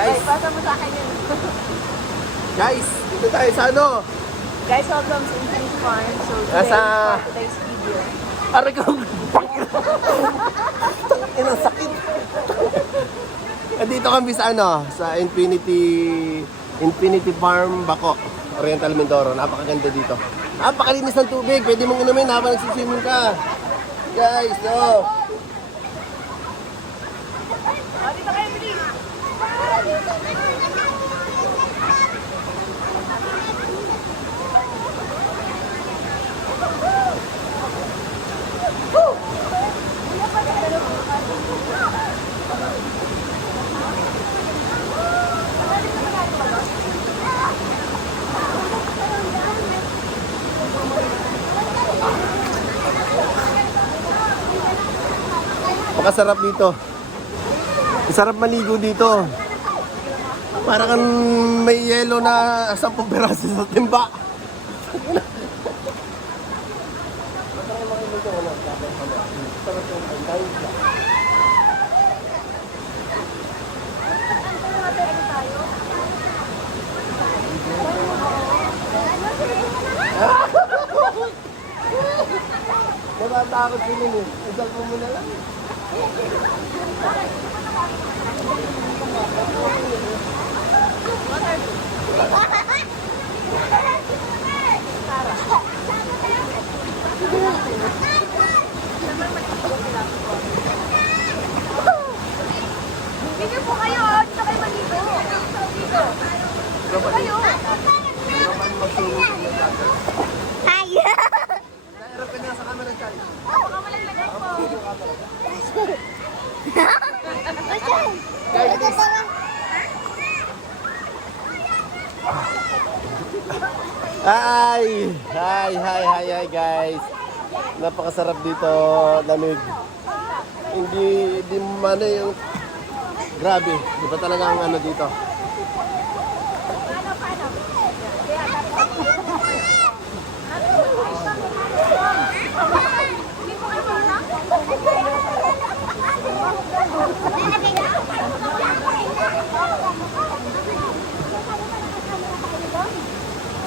Guys, pasa mo sa akin yun. guys, dito tayo sa ano? Guys, welcome to Infinity Farm. So today, Nasa... for today's video. Aray ko! Inang sakit! Dito kami sa ano? Sa Infinity Farm Bako, Oriental Mindoro. Napakaganda dito. Napakalinis ng tubig. Pwede mong inumin habang nagsiswimming ka. Guys, no! Oh, dito kayo, Billy. Makasarap dito. Masarap maligo dito. Para kang may yelo na 10 peraso sa timba. Natatakot sila eh. Isal mo muna lang. Dito po kayo, dito kayo maligo. Dito. Kayo. Ay! Nahirapin na sa camera dyan. Baka malaglagan po. Hi guys. Napakasarap dito, lamig. Hindi man yung grabe. Di ba talaga ang ano dito? Paano?